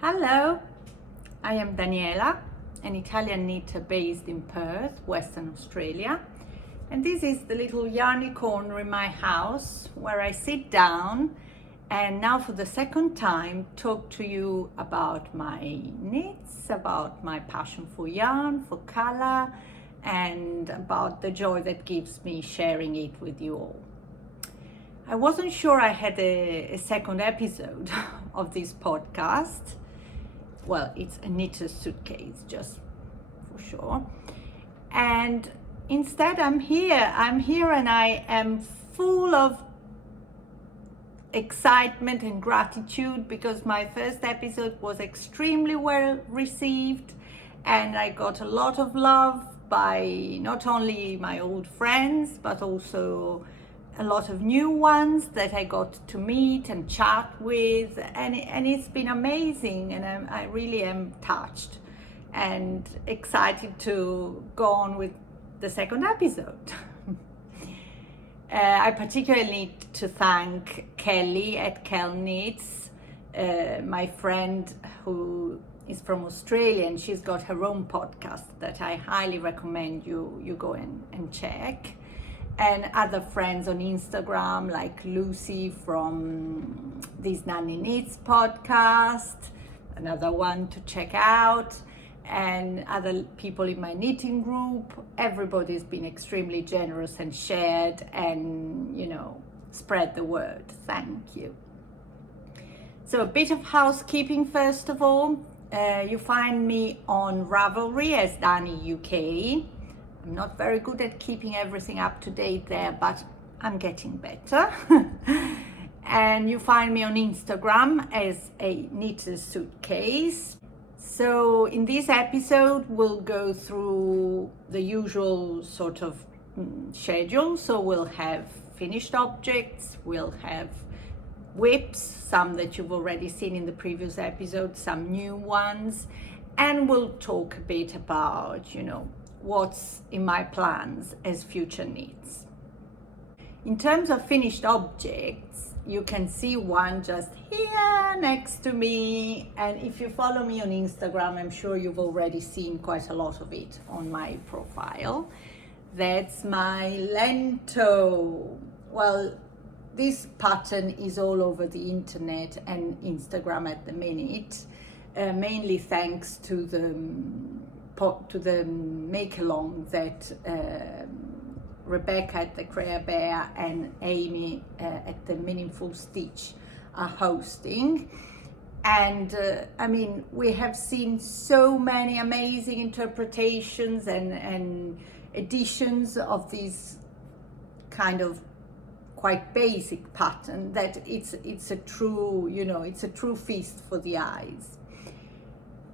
Hello, I am Daniela, an Italian knitter based in Perth, Western Australia. And this is the little yarny corner in my house where I sit down and now for the second time talk to you about my knits, about my passion for yarn, for color, and about the joy that gives me sharing it with you all. I wasn't sure I had a second episode of this podcast. Well, it's a knitter's suitcase, just for sure. And instead I'm here and I am full of excitement and gratitude because my first episode was extremely well received and I got a lot of love by not only my old friends but also a lot of new ones that I got to meet and chat with, and it's been amazing, and I really am touched and excited to go on with the second episode. I particularly need to thank Kelly at Kel Knits, my friend who is from Australia, and she's got her own podcast that I highly recommend you go and check. And other friends on Instagram like Lucy from This Nanny Knits podcast, another one to check out, and other people in my knitting group. Everybody's been extremely generous and shared and, spread the word. Thank you. So a bit of housekeeping first of all. You find me on Ravelry as DanyUK. I'm not very good at keeping everything up to date there, but I'm getting better. And you find me on Instagram as a knitter's suitcase. So in this episode, we'll go through the usual sort of schedule. So we'll have finished objects, we'll have whips, some that you've already seen in the previous episode, some new ones, and we'll talk a bit about, what's in my plans as future knits. In terms of finished objects, you can see one just here next to me, and if you follow me on Instagram, I'm sure you've already seen quite a lot of it on my profile. That's my Lento. Well, this pattern is all over the internet and Instagram at the minute, mainly thanks to the make-along that Rebecca at the Crea Bear and Amy at the Meaningful Stitch are hosting. And we have seen so many amazing interpretations and editions of this kind of quite basic pattern that it's a true, it's a true feast for the eyes.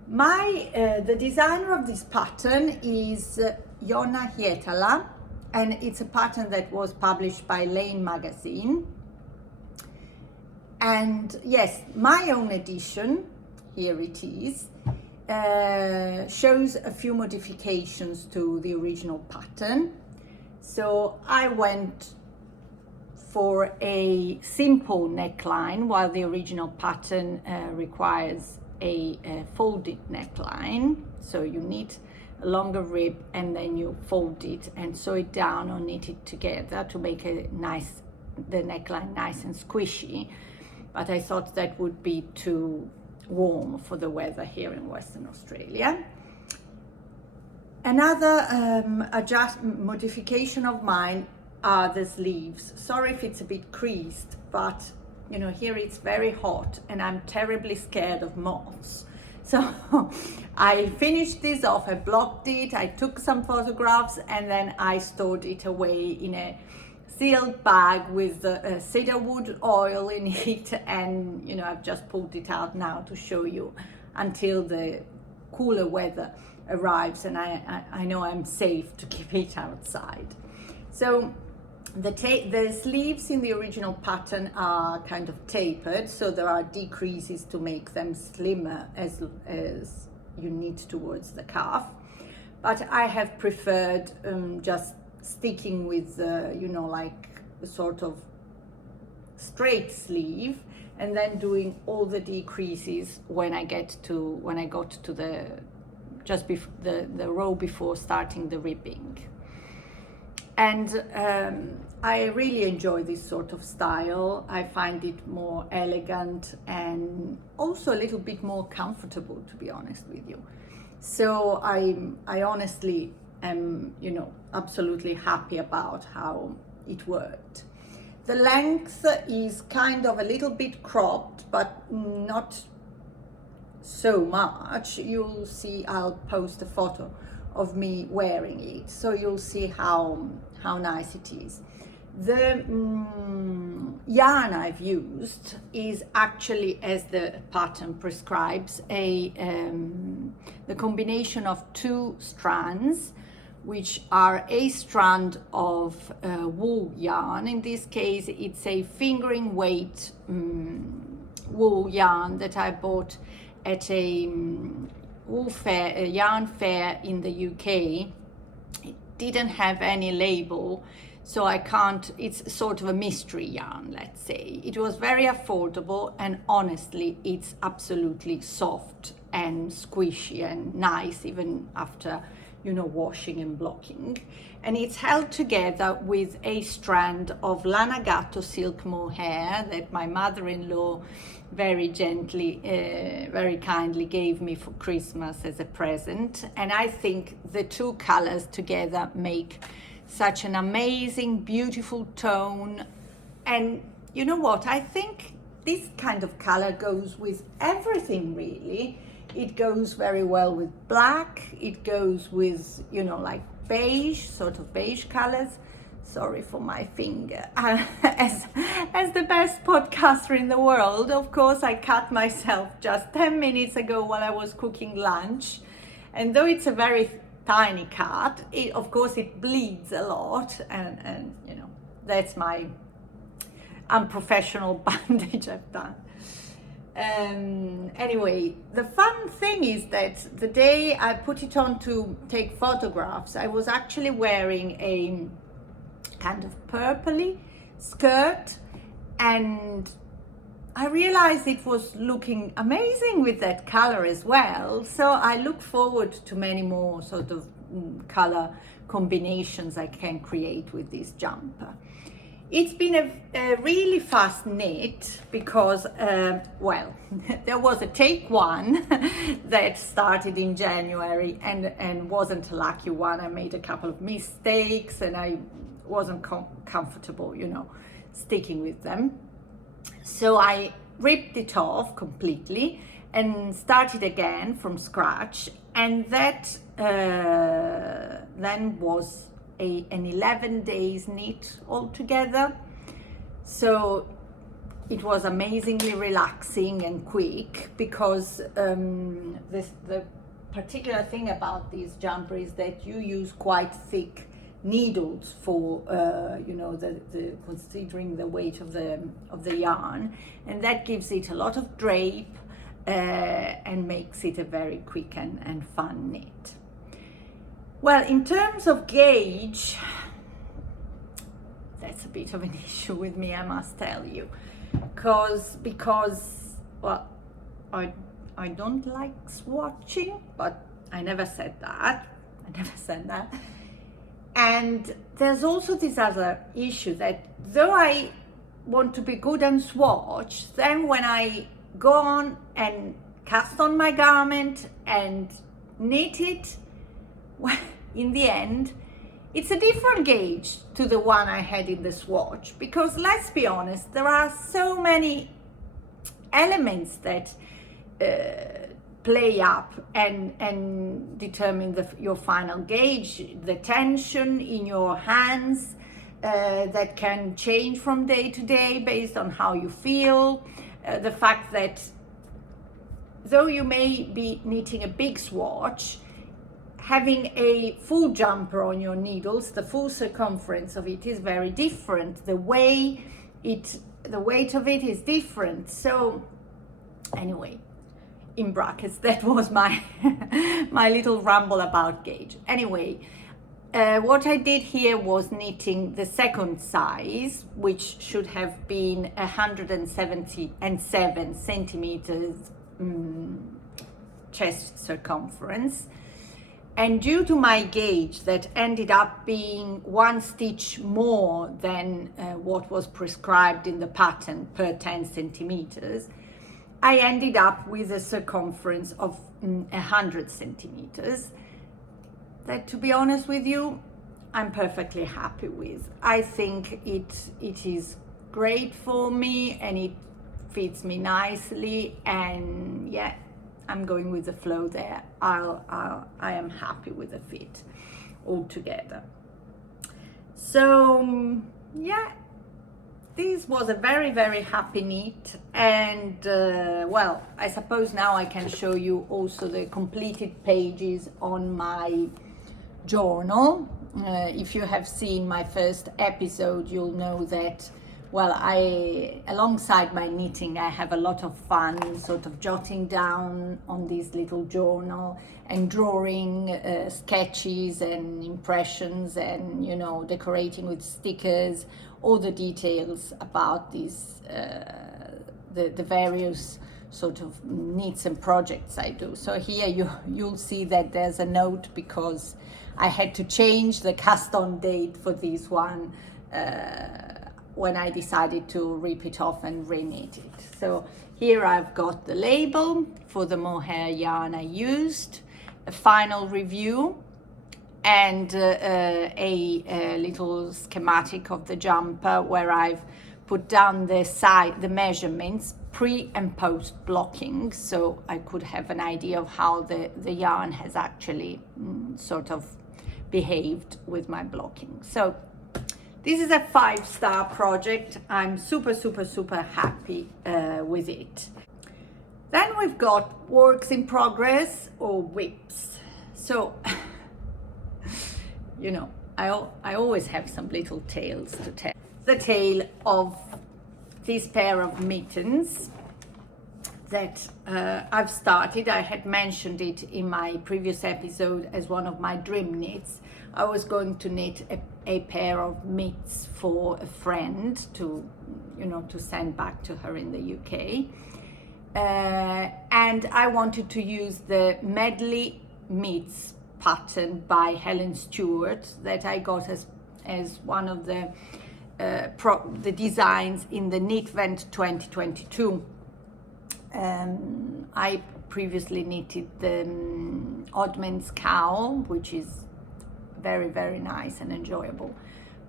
The designer of this pattern is Jonna Hietala, and it's a pattern that was published by Lane magazine. And yes, my own edition, here it is, shows a few modifications to the original pattern. So I went for a simple neckline while the original pattern requires a folded neckline. So you knit a longer rib and then you fold it and sew it down or knit it together to make the neckline nice and squishy. But I thought that would be too warm for the weather here in Western Australia. Another modification of mine are the sleeves. Sorry if it's a bit creased, but here it's very hot and I'm terribly scared of moths. So I finished this off, I blocked it, I took some photographs, and then I stored it away in a sealed bag with cedarwood oil in it, and I've just pulled it out now to show you until the cooler weather arrives and I know I'm safe to keep it outside. So the sleeves in the original pattern are kind of tapered, so there are decreases to make them slimmer as you knit towards the calf. But I have preferred just sticking with, like a sort of straight sleeve and then doing all the decreases when I got to the the row before starting the ribbing. And I really enjoy this sort of style. I find it more elegant and also a little bit more comfortable, to be honest with you. So I honestly am, you know, absolutely happy about how it worked. The length is kind of a little bit cropped, but not so much. You'll see, I'll post a photo of me wearing it, so you'll see how nice it is. The yarn I've used is actually, as the pattern prescribes, the combination of 2 strands, which are a strand of wool yarn. In this case, it's a fingering weight wool yarn that I bought at a yarn fair in the UK. It didn't have any label, so I can't, it's sort of a mystery yarn, let's say. It was very affordable, and honestly, it's absolutely soft and squishy and nice, even after, you know, washing and blocking. And it's held together with a strand of Lanagato silk mohair that my mother-in-law very gently, very kindly gave me for Christmas as a present. And I think the 2 colors together make such an amazing, beautiful tone. And you know what? I think this kind of color goes with everything, really. It goes very well with black. It goes with, you know, like beige, sort of beige colors. Sorry for my finger. As the best podcaster in the world, of course, I cut myself just 10 minutes ago while I was cooking lunch. And though it's a very tiny cut, of course it bleeds a lot. And you know, that's my unprofessional bandage I've done. Anyway, the fun thing is that the day I put it on to take photographs, I was actually wearing a kind of purpley skirt, and I realized it was looking amazing with that color as well. So I look forward to many more sort of color combinations I can create with this jumper. It's been a really fast knit because, well, there was a take 1 that started in January and wasn't a lucky one. I made a couple of mistakes and I wasn't comfortable, you know, sticking with them. So I ripped it off completely and started again from scratch. And that then was an 11 days knit altogether. So it was amazingly relaxing and quick, because the particular thing about this jumper is that you use quite thick needles for you know, the considering the weight of the yarn, and that gives it a lot of drape and makes it a very quick and fun knit. Well, in terms of gauge, that's a bit of an issue with me, I must tell you, because well, I don't like swatching, but I never said that. And there's also this other issue that though I want to be good and swatch, then when I go on and cast on my garment and knit it, well, in the end, it's a different gauge to the one I had in the swatch, because let's be honest, there are so many elements that play up and determine your final gauge. The tension in your hands that can change from day to day based on how you feel. The fact that though you may be knitting a big swatch, having a full jumper on your needles, the full circumference of it is very different. The weight of it is different. So anyway, in brackets, that was my my little ramble about gauge. Anyway, what I did here was knitting the second size, which should have been 177 centimeters chest circumference. And due to my gauge that ended up being 1 stitch more than what was prescribed in the pattern per 10 centimeters, I ended up with a circumference of 100 centimeters. That, to be honest with you, I'm perfectly happy with. I think it is great for me and it fits me nicely, and yeah, I'm going with the flow there. I am happy with the fit altogether. So yeah, this was a very, very happy knit, and well, I suppose now I can show you also the completed pages on my journal. If you have seen my first episode, you'll know that, well, alongside my knitting, I have a lot of fun sort of jotting down on this little journal and drawing sketches and impressions, and, you know, decorating with stickers, all the details about these, the various sort of knits and projects I do. So here you'll see that there's a note because I had to change the cast on date for this one when I decided to rip it off and reknit it. So here I've got the label for the mohair yarn I used, a final review, and a little schematic of the jumper where I've put down the measurements pre and post blocking, so I could have an idea of how the yarn has actually sort of behaved with my blocking. So this is a 5-star project. I'm super, super, super happy with it. Then we've got works in progress or whips. So, you know, I always have some little tales to tell. The tale of this pair of mittens that I've started. I had mentioned it in my previous episode as one of my dream knits. I was going to knit a pair of mitts for a friend to, you know, to send back to her in the UK. And I wanted to use the Medley mitts pattern by Helen Stewart that I got as one of the designs in the Knitvent 2022. I previously knitted the Oddman's Cowl, which is very, very nice and enjoyable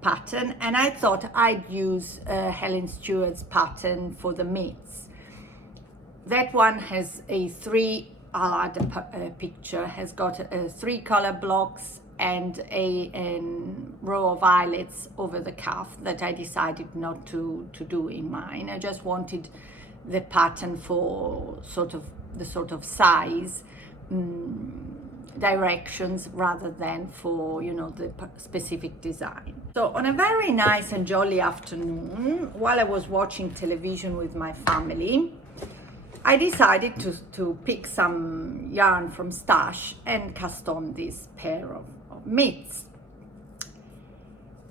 pattern, and I thought I'd use Helen Stewart's pattern for the mitts. That one has a picture has got 3 color blocks and a row of eyelets over the cuff that I decided not to do in mine. I just wanted the pattern for the sort of size directions rather than for, you know, the specific design. So on a very nice and jolly afternoon, while I was watching television with my family, I decided to pick some yarn from Stash and cast on this pair of mitts.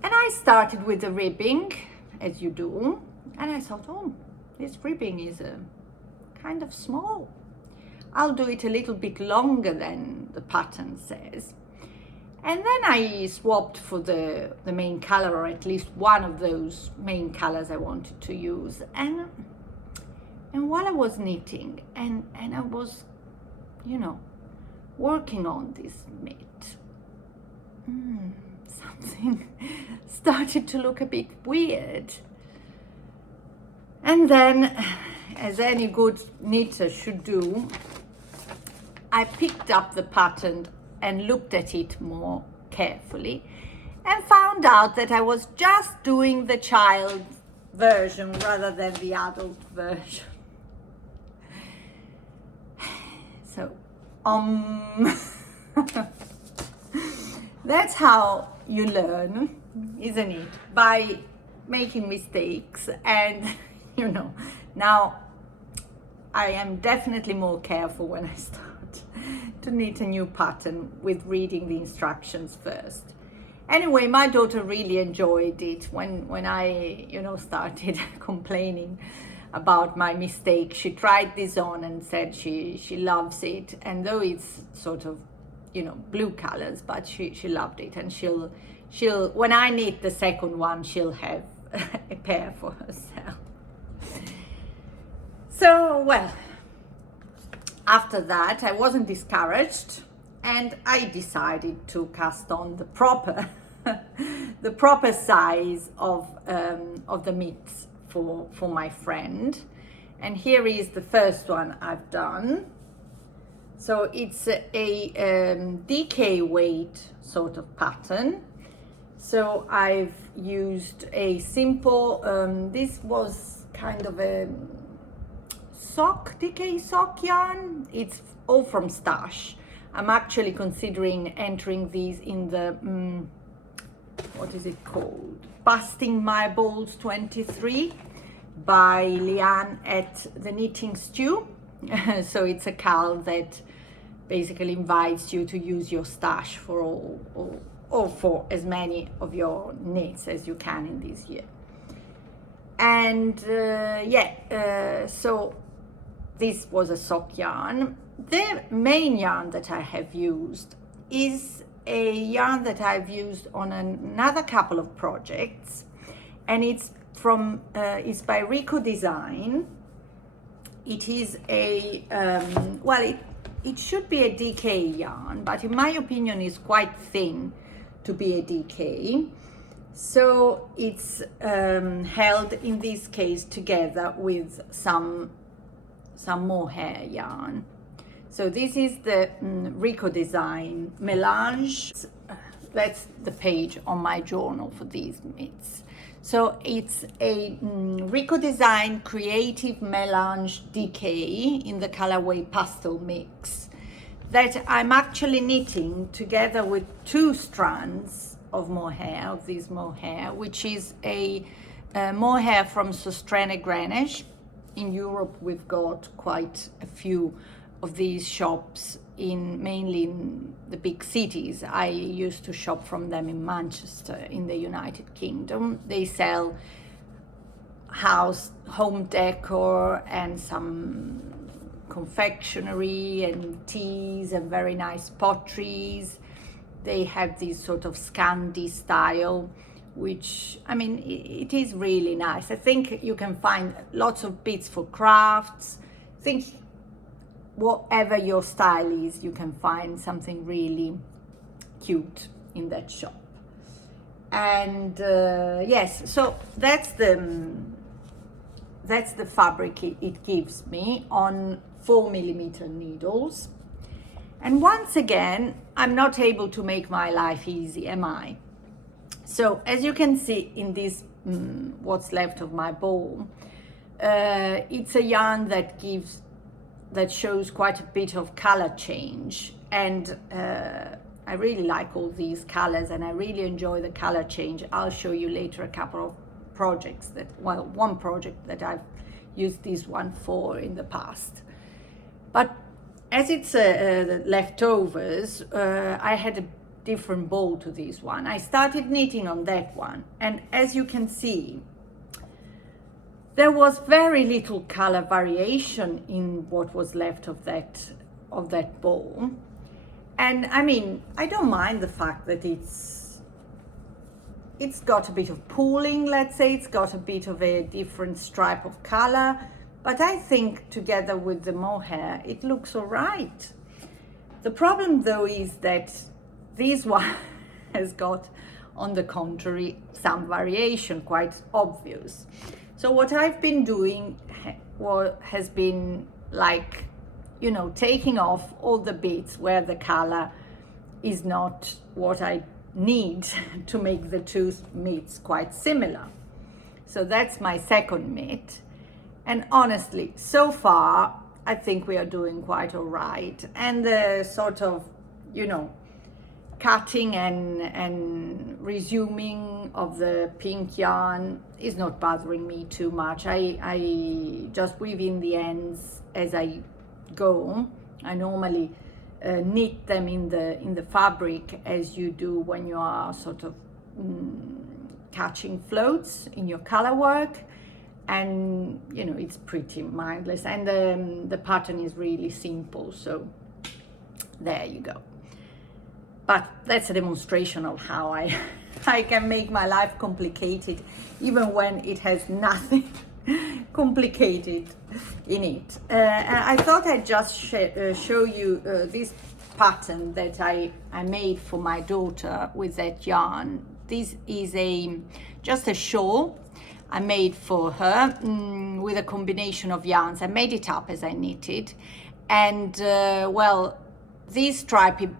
And I started with the ribbing, as you do, and I thought, oh, this ribbing is kind of small. I'll do it a little bit longer than the pattern says. And then I swapped for the main color, or at least one of those main colors I wanted to use. And while I was knitting and I was, you know, working on this mitt, something started to look a bit weird. And then, as any good knitter should do, I picked up the pattern and looked at it more carefully and found out that I was just doing the child version rather than the adult version. So, that's how you learn, isn't it? By making mistakes. And, you know, now I am definitely more careful when I start to knit a new pattern with reading the instructions first. Anyway, my daughter really enjoyed it when I, started complaining about my mistake. She tried this on and said she loves it. And though it's sort of, blue colors, but she loved it. And she'll when I knit the second one, she'll have a pair for herself. So, well, after that, I wasn't discouraged, and I decided to cast on the proper size of the mitts for my friend. And here is the first one I've done. So it's a DK weight sort of pattern. So I've used a simple, this was kind of a DK sock yarn. It's all from Stash. I'm actually considering entering these in the, what is it called? Busting My Balls 23 by Lianne at the Knitting Stew. So it's a cal that basically invites you to use your stash for or for as many of your knits as you can in this year. And so this was a sock yarn. The main yarn that I have used is a yarn that I've used on another couple of projects, and it's by Rico Design. It is a it should be a DK yarn, but in my opinion is quite thin to be a DK. So it's held in this case together with some mohair yarn. So this is the Rico Design Melange. That's the page on my journal for these mitts. So it's a Rico Design Creative Melange DK in the colorway Pastel Mix that I'm actually knitting together with 2 strands of mohair, of this mohair, which is a mohair from Sostrene Greenish. In Europe, we've got quite a few of these shops mainly in the big cities. I used to shop from them in Manchester in the United Kingdom. They sell home decor and some confectionery and teas and very nice potteries. They have this sort of Scandi style, which, I mean, it is really nice. I think you can find lots of bits for crafts. I think whatever your style is, you can find something really cute in that shop. And yes, so that's the fabric it gives me on 4mm needles. And once again, I'm not able to make my life easy, am I? So as you can see in this, what's left of my ball, it's a yarn that shows quite a bit of color change, and I really like all these colors and I really enjoy the color change. I'll show you later a couple of projects one project that I've used this one for in the past. But as it's the leftovers, I had a different ball to this one. I started knitting on that one, and as you can see, there was very little color variation in what was left of that ball. And I mean, I don't mind the fact that it's got a bit of pooling, let's say, it's got a bit of a different stripe of color, but I think together with the mohair, it looks all right. The problem though is that this one has got, on the contrary, some variation, quite obvious. So what I've been doing has been like, taking off all the bits where the color is not what I need to make the 2 mitts quite similar. So that's my second mitt. And honestly, so far, I think we are doing quite all right. And the sort of, cutting and resuming of the pink yarn is not bothering me too much. I just weave in the ends as I go. I normally knit them in the fabric as you do when you are sort of catching floats in your color work. And you know, it's pretty mindless, and the pattern is really simple, so there you go. But that's a demonstration of how I can make my life complicated even when it has nothing complicated in it. I thought I'd just show you this pattern that I made for my daughter with that yarn. This is just a shawl I made for her with a combination of yarns. I made it up as I knitted, and well, this stripy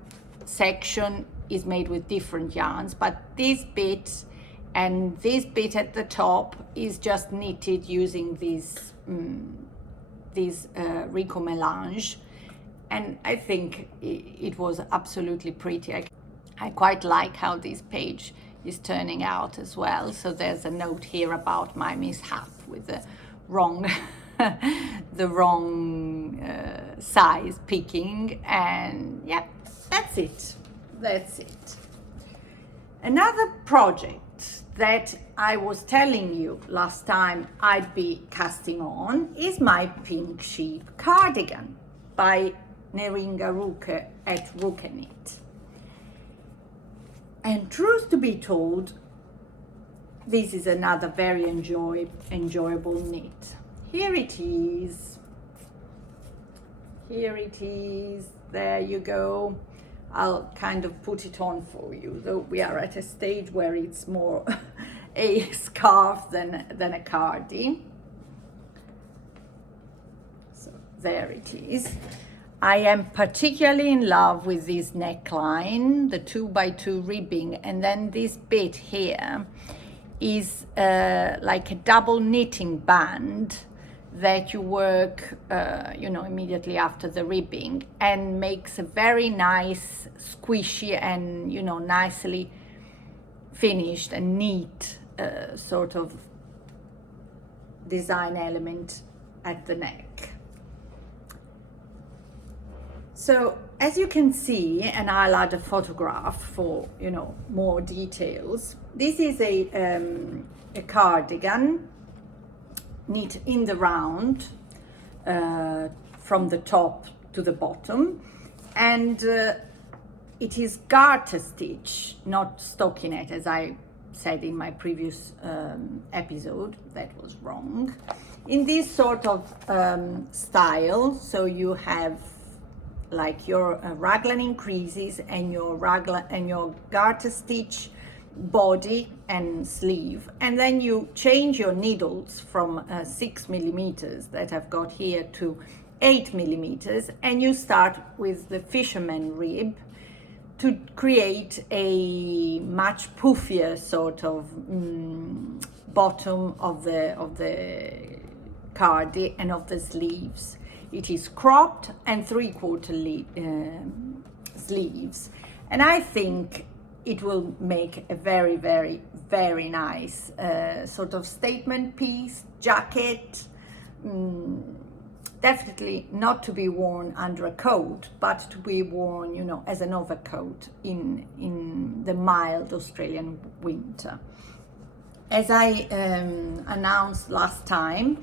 section is made with different yarns, but this bit and this bit at the top is just knitted using this Rico melange, and I think it was absolutely pretty. I quite like how this page is turning out as well. So there's a note here about my mishap with the wrong size picking, and yeah, that's it. Another project that I was telling you last time I'd be casting on is my pink sheep cardigan by Neringa Ruke at Ruke Knit. And truth to be told, this is another very enjoyable knit. Here it is. There you go. I'll kind of put it on for you, though we are at a stage where it's more a scarf than a cardi. So there it is. I am particularly in love with this neckline, the 2x2 ribbing, and then this bit here is like a double knitting band that you work, you know, immediately after the ribbing, and makes a very nice, squishy, and you know, nicely finished and neat sort of design element at the neck. So as you can see, and I'll add a photograph for, you know, more details, this is a cardigan knit in the round from the top to the bottom, and it is garter stitch, not stockinette, as I said in my previous episode. That was wrong. In this sort of style, so you have like your raglan increases and your garter stitch body and sleeve, and then you change your needles from 6 millimeters that I've got here to 8 millimeters, and you start with the fisherman rib to create a much puffier sort of bottom of the cardi and of the sleeves. It is cropped and 3/4 sleeves, and I think it will make a very, very, very nice sort of statement piece, jacket. Definitely not to be worn under a coat, but to be worn, you know, as an overcoat in the mild Australian winter. As I announced last time,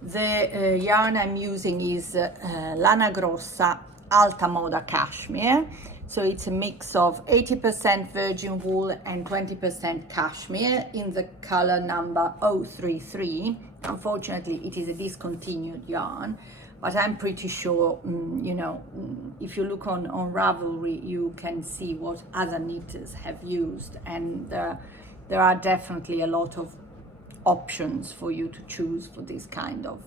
the yarn I'm using is Lana Grossa Alta Moda Cashmere. So it's a mix of 80% virgin wool and 20% cashmere in the color number 033. Unfortunately, it is a discontinued yarn, but I'm pretty sure, you know, if you look on Ravelry, you can see what other knitters have used, and there are definitely a lot of options for you to choose for this kind of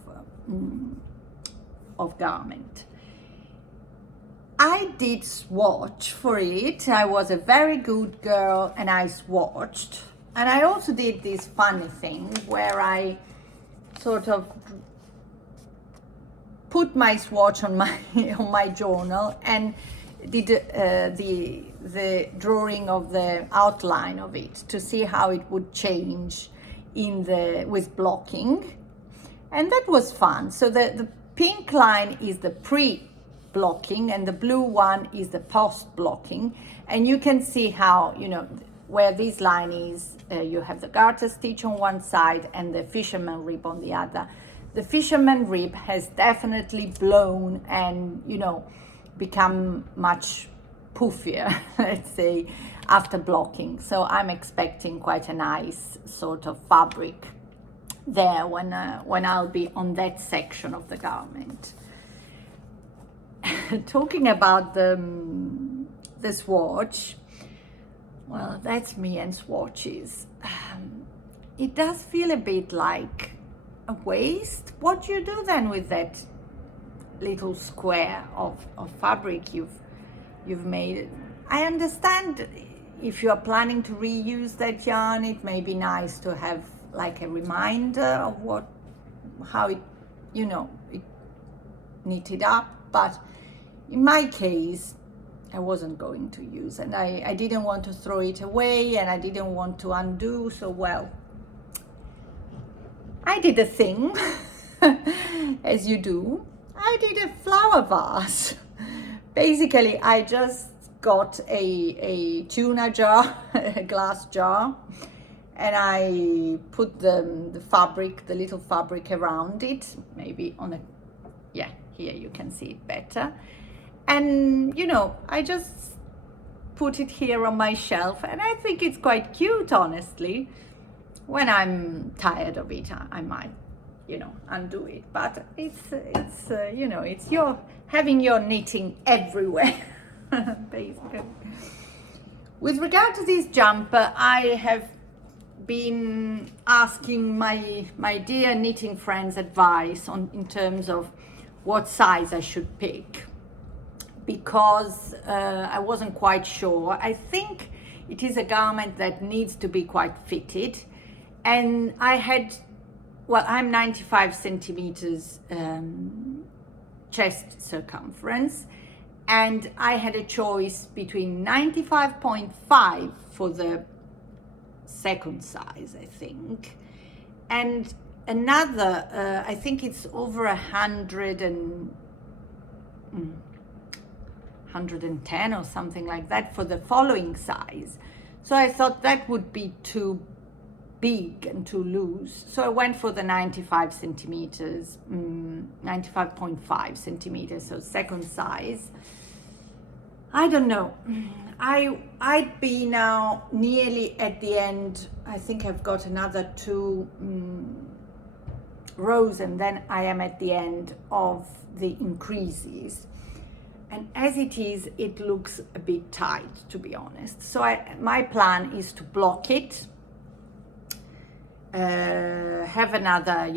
garment. I did swatch for it. I was a very good girl and I swatched, and I also did this funny thing where I sort of put my swatch on my journal and did the drawing of the outline of it to see how it would change with blocking, and that was fun. So the pink line is the blocking, and the blue one is the post blocking. And you can see how, you know, where this line is, you have the garter stitch on one side and the fisherman rib on the other. The fisherman rib has definitely blown and, you know, become much poofier, let's say, after blocking. So I'm expecting quite a nice sort of fabric there when I'll be on that section of the garment. Talking about the swatch, well, that's me and swatches. It does feel a bit like a waste. What do you do then with that little square of fabric you've made? I understand if you are planning to reuse that yarn, it may be nice to have like a reminder of how it, you know, it knitted up, but in my case I wasn't going to use, and I didn't want to throw it away, and I didn't want to undo, so well, I did a thing, as you do. I did a flower vase. Basically, I just got a tuna jar, a glass jar, and I put the fabric, the little fabric around it, maybe on a, yeah, here you can see it better. And, you know, I just put it here on my shelf, and I think it's quite cute, honestly. When I'm tired of it, I might, you know, undo it, but it's you know, it's having your knitting everywhere, basically. With regard to this jumper, I have been asking my dear knitting friends advice in terms of what size I should pick, because I wasn't quite sure. I think it is a garment that needs to be quite fitted, and I'm 95 centimeters chest circumference, and I had a choice between 95.5 for the second size, I think, and another, I think it's over 110 or something like that for the following size. So I thought that would be too big and too loose. So I went for the 95 centimeters, 95.5 centimeters, so second size. I don't know. I'd be now nearly at the end. I think I've got another 2 rows, and then I am at the end of the increases. And as it is, it looks a bit tight, to be honest. So my plan is to block it, have another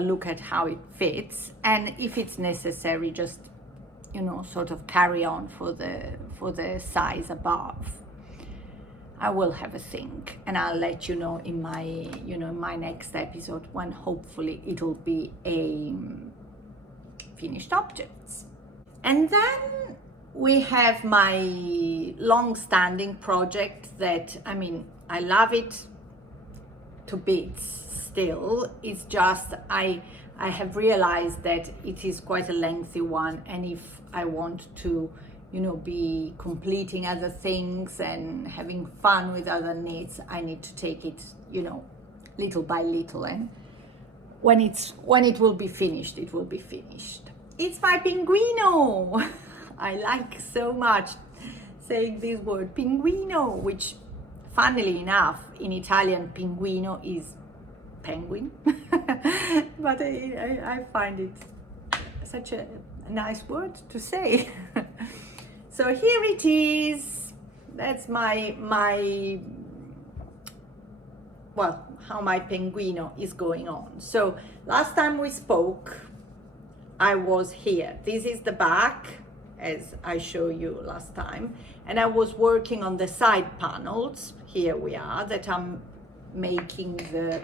look at how it fits, and if it's necessary, just, you know, sort of carry on for the size above. I will have a think, and I'll let you know in my next episode, when hopefully it'll be a finished objects. And then we have my long-standing project that, I mean, I love it to bits still. It's just I have realized that it is quite a lengthy one, and if I want to, you know, be completing other things and having fun with other knits, I need to take it, you know, little by little, and when it will be finished, it will be finished. It's my Pinguino. I like so much saying this word, Pinguino, which, funnily enough, in Italian, Pinguino is penguin. But I find it such a nice word to say. So here it is. That's how my Pengweeno is going on. So last time we spoke, I was here. This is the back, as I showed you last time, and I was working on the side panels. Here we are, that I'm making the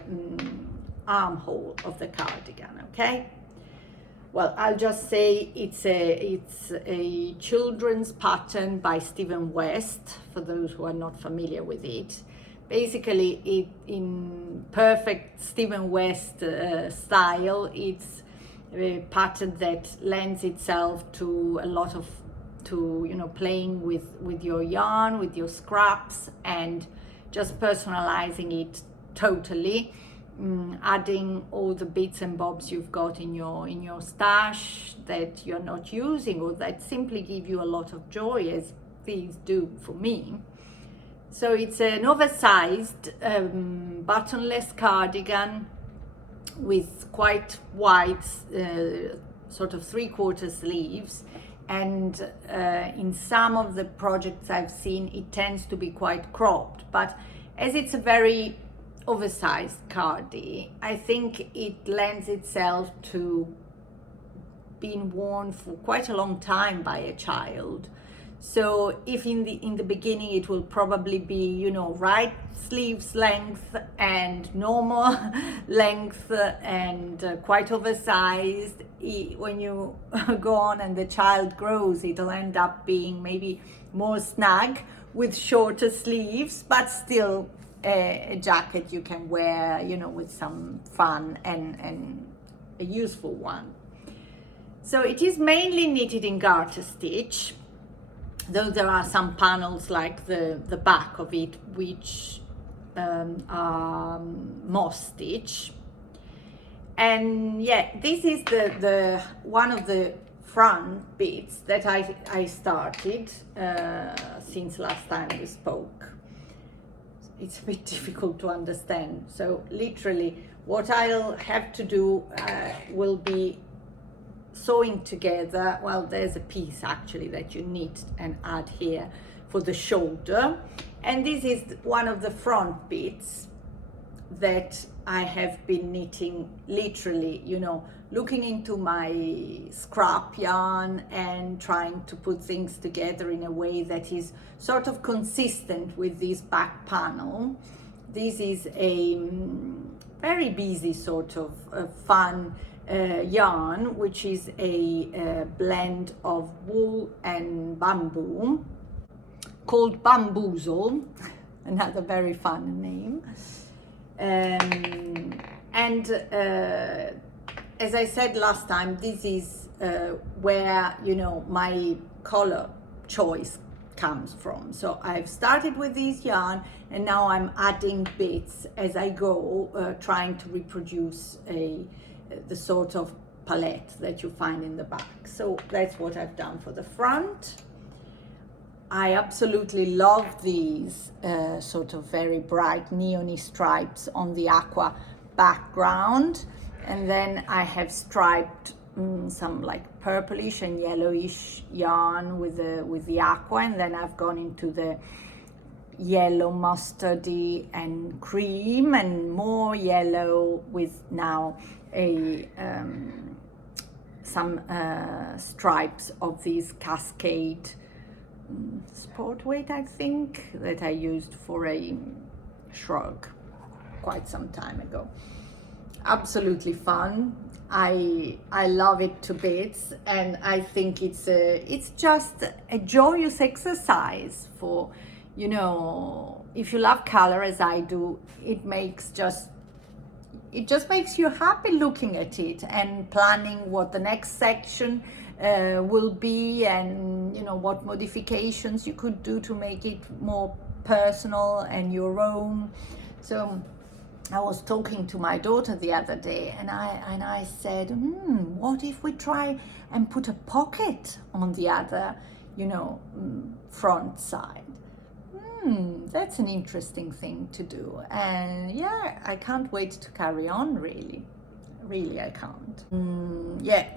armhole of the cardigan. Okay, well, I'll just say it's a children's pattern by Stephen West, for those who are not familiar with it. Basically, it in perfect Stephen West style, it's pattern that lends itself to a lot of playing with your yarn, with your scraps, and just personalizing it totally, adding all the bits and bobs you've got in your stash that you're not using or that simply give you a lot of joy, as these do for me. So it's an oversized buttonless cardigan with quite wide sort of 3/4 sleeves, and in some of the projects I've seen it tends to be quite cropped, but as it's a very oversized cardi, I think it lends itself to being worn for quite a long time by a child. So if in the beginning it will probably be, right sleeves length and normal length and quite oversized, when you go on and the child grows, it'll end up being maybe more snug with shorter sleeves, but still a jacket you can wear, with some fun and a useful one. So it is mainly knitted in garter stitch, though there are some panels like the back of it which are moss stitch. And this is the one of the front bits that I started since last time we spoke. It's a bit difficult to understand, so literally what I'll have to do will be sewing together. Well, there's a piece actually that you knit and add here for the shoulder, and this is one of the front bits that I have been knitting, literally, looking into my scrap yarn and trying to put things together in a way that is sort of consistent with this back panel. This is a very busy sort of fun yarn, which is a blend of wool and bamboo called Bamboozle, another very fun name. And as I said last time, this is where my color choice comes from. So I've started with this yarn and now I'm adding bits as I go, trying to reproduce the sort of palette that you find in the back. So that's what I've done for the front. I absolutely love these sort of very bright neon stripes on the aqua background, and then I have striped some like purplish and yellowish yarn with the aqua, and then I've gone into the yellow mustardy and cream and more yellow with now some stripes of these cascade sport weight, I think, that I used for a shrug quite some time ago. Absolutely fun. I love it to bits, and I think it's just a joyous exercise for, if you love color as I do, it just makes you happy looking at it and planning what the next section will be, and what modifications you could do to make it more personal and your own. So I was talking to my daughter the other day, and I said, what if we try and put a pocket on the other, front side? That's an interesting thing to do, and I can't wait to carry on, really I can't.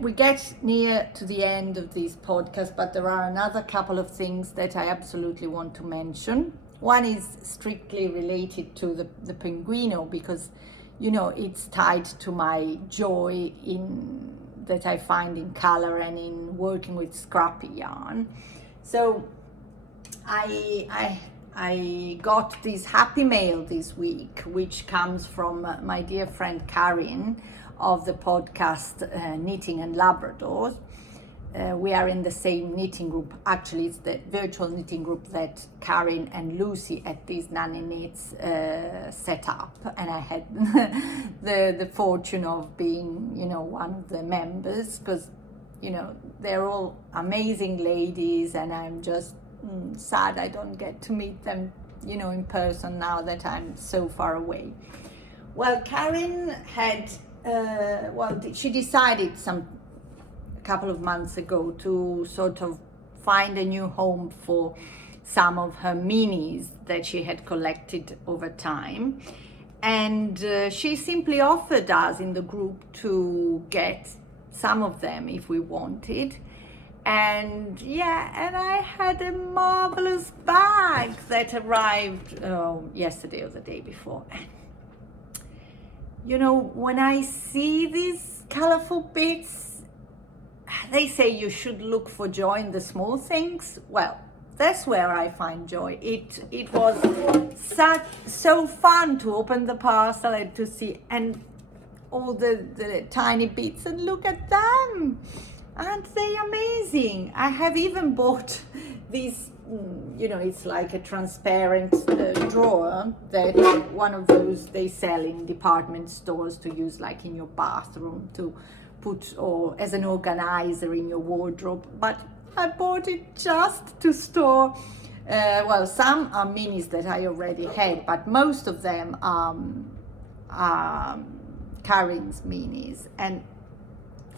We get near to the end of this podcast, but there are another couple of things that I absolutely want to mention. One is strictly related to the Pinguino, because it's tied to my joy that I find in color and in working with scrappy yarn. So I got this happy mail this week, which comes from my dear friend Karin of the podcast Knitting and Labradors. we are in the same knitting group. Actually, it's the virtual knitting group that Karin and Lucy at these Nanny Knits set up, and I had the fortune of being, you know, one of the members, because, you know, they're all amazing ladies, and I'm just sad I don't get to meet them, you know, in person now that I'm so far away. Well, Karin had, she decided a couple of months ago to sort of find a new home for some of her minis that she had collected over time. And she simply offered us in the group to get some of them if we wanted. And yeah, and I had a marvelous bag that arrived yesterday or the day before. And, you know, when I see these colorful bits, they say you should look for joy in the small things. Well, that's where I find joy. It was so fun to open the parcel and to see and all the tiny bits, and look at them. Aren't they amazing? I have even bought these, you know, it's like a transparent drawer, that one of those they sell in department stores to use like in your bathroom to put, or as an organizer in your wardrobe. But I bought it just to store, well, some are minis that I already had, but most of them are Karin's minis. And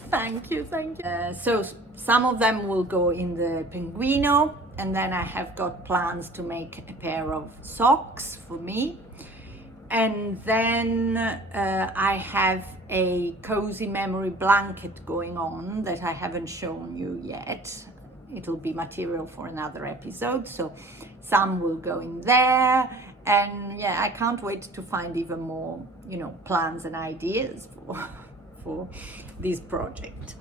thank you. So some of them will go in the Pinguino, and then I have got plans to make a pair of socks for me. And then I have a cozy memory blanket going on that I haven't shown you yet. It'll be material for another episode, so some will go in there. And yeah, I can't wait to find even more, you know, plans and ideas for this project.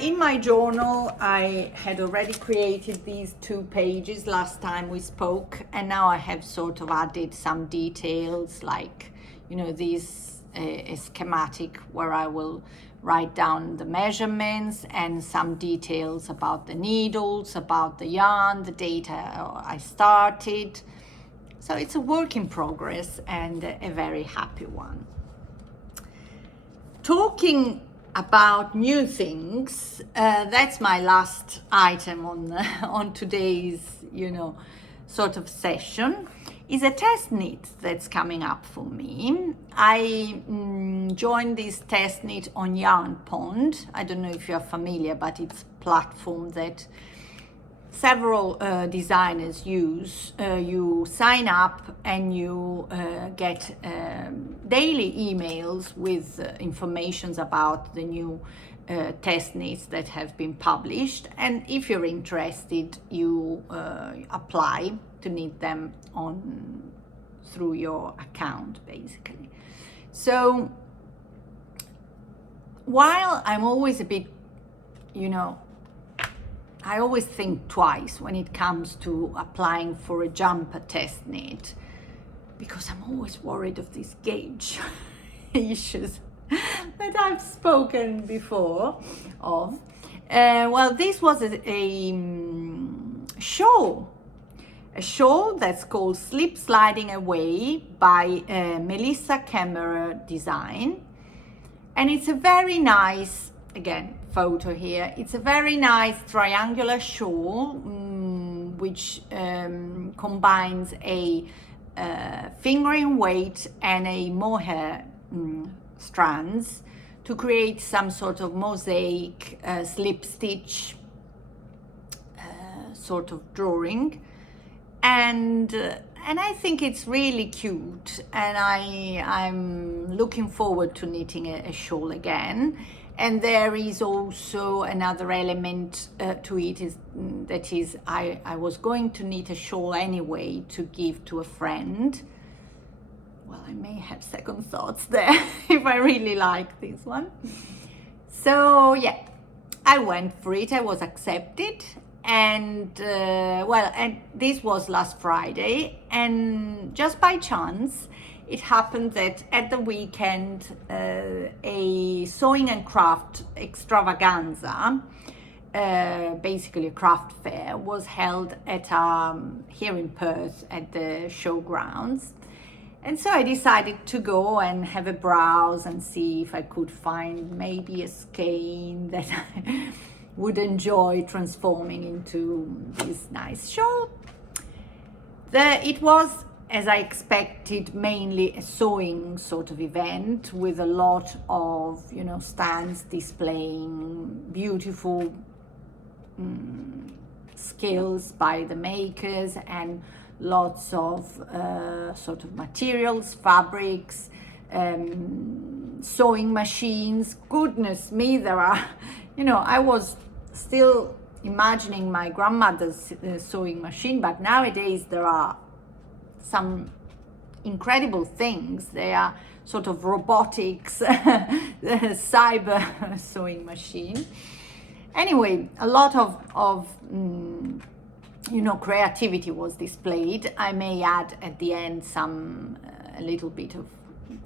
In my journal, I had already created these 2 pages last time we spoke, and now I have sort of added some details, like, you know, this a schematic where I will write down the measurements and some details about the needles, about the yarn, the data I started. So it's a work in progress and a very happy one. Talking about new things, that's my last item on today's, you know, sort of session, is a test knit that's coming up for me. I joined this test knit on Yarn Pond. I don't know if you're familiar, but it's a platform that several designers use. You sign up and you get daily emails with information about the new test knits that have been published, and if you're interested, you apply to knit them through your account, basically. So while I'm always a bit, you know, I always think twice when it comes to applying for a jumper test knit, because I'm always worried of these gauge issues that I've spoken before of. Well, this was a shawl that's called Slip Sliding Away by Melissa Kemmerer design, and it's a very nice, again, photo here. It's a very nice triangular shawl which combines a fingering weight and a mohair strands to create some sort of mosaic slip stitch sort of drawing, and I think it's really cute, and I'm looking forward to knitting a shawl again. And there is also another element to it, I was going to knit a shawl anyway to give to a friend. Well, I may have second thoughts there if I really like this one. So yeah, I went for it, I was accepted. And and this was last Friday, and just by chance, it happened that at the weekend, a sewing and craft extravaganza, basically a craft fair, was held at here in Perth at the showgrounds. And so I decided to go and have a browse and see if I could find maybe a skein that I would enjoy transforming into this nice shawl. It was, as I expected, mainly a sewing sort of event with a lot of, stands displaying beautiful skills by the makers and lots of sort of materials, fabrics, sewing machines. Goodness me, there are, I was still imagining my grandmother's sewing machine, but nowadays there are some incredible things. They are sort of robotics, the cyber sewing machine. Anyway, a lot of creativity was displayed. I may add at the end a little bit of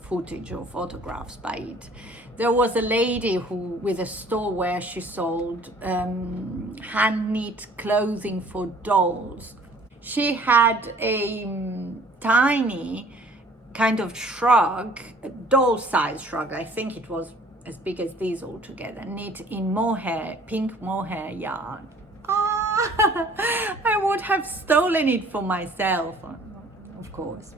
footage or photographs by it. There was a lady with a store where she sold hand knit clothing for dolls. She had a tiny kind of shrug, a doll size shrug. I think it was as big as these all together, knit in mohair, pink mohair yarn. I would have stolen it for myself, of course.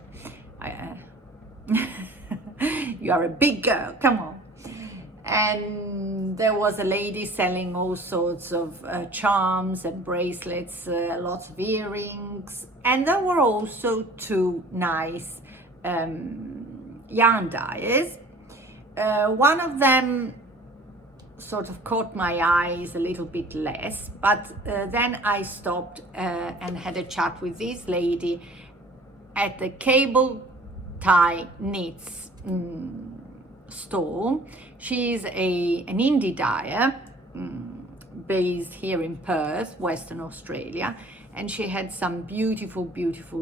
You are a big girl, come on. And there was a lady selling all sorts of charms and bracelets, lots of earrings, and there were also two nice yarn dyers. One of them sort of caught my eyes a little bit less, but then I stopped and had a chat with this lady at the Cable Tie Knits store. She's an indie dyer based here in Perth, Western Australia, and she had some beautiful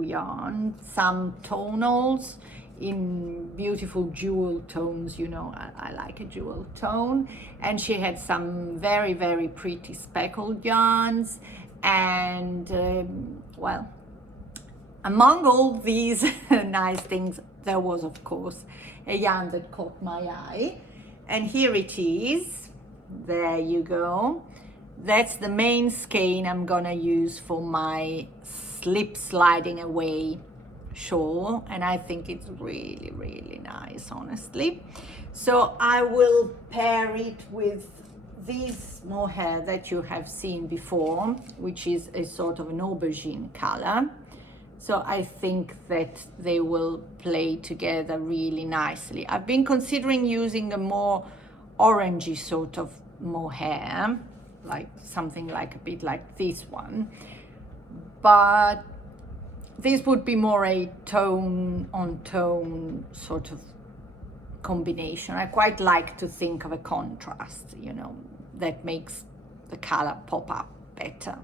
yarn, some tonals in beautiful jewel tones. I like a jewel tone, and she had some very, very pretty speckled yarns, and among all these nice things, there was of course a yarn that caught my eye, and here it is. There you go. That's the main skein I'm gonna use for my slip sliding away shawl, and I think it's really, really nice, honestly. So I will pair it with this mohair that you have seen before, which is a sort of an aubergine color. So I think that they will play together really nicely. I've been considering using a more orangey sort of mohair, like something like a bit like this one, but this would be more a tone on tone sort of combination. I quite like to think of a contrast, that makes the color pop up better.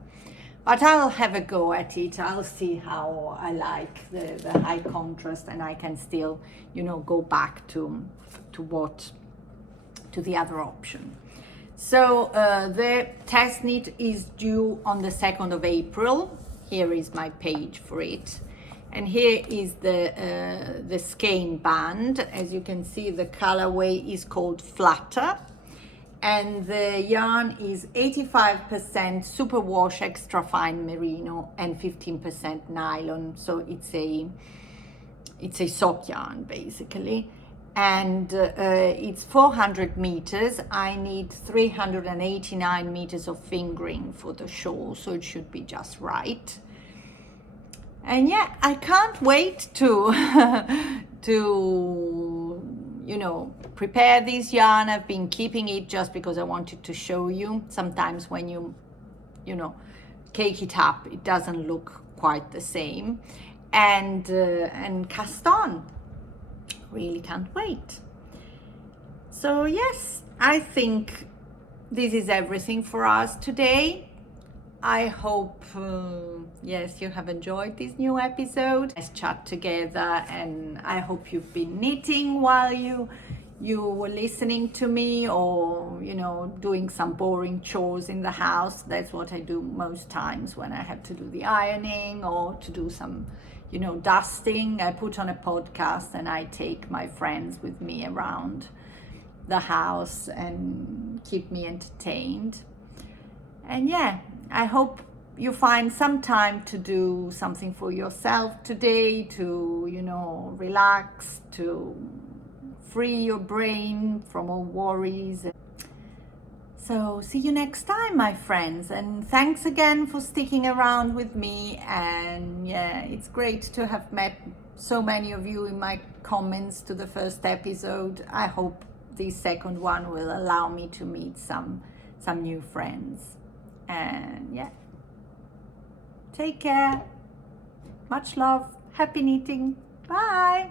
But I'll have a go at it. I'll see how I like the high contrast, and I can still, go back to the other option. So the test knit is due on the 2nd of April. Here is my page for it. And here is the skein band. As you can see, the colorway is called Flutter. And the yarn is 85% superwash extra fine merino and 15% nylon. So it's a sock yarn basically. And it's 400 meters. I need 389 meters of fingering for the shawl, so it should be just right. And yeah, I can't wait to prepare this yarn. I've been keeping it just because I wanted to show you. Sometimes when you cake it up, it doesn't look quite the same. And cast on. Really can't wait. So yes, I think this is everything for us today. I hope, yes, you have enjoyed this new episode. Let's chat together, and I hope you've been knitting while you were listening to me, or doing some boring chores in the house. That's what I do most times when I have to do the ironing or to do some dusting. I put on a podcast and I take my friends with me around the house and keep me entertained. And yeah, I hope you find some time to do something for yourself today, to relax, to free your brain from all worries. So see you next time, my friends, and thanks again for sticking around with me. And yeah, it's great to have met so many of you in my comments to the first episode. I hope the second one will allow me to meet some new friends. And yeah, take care, much love, happy knitting, bye.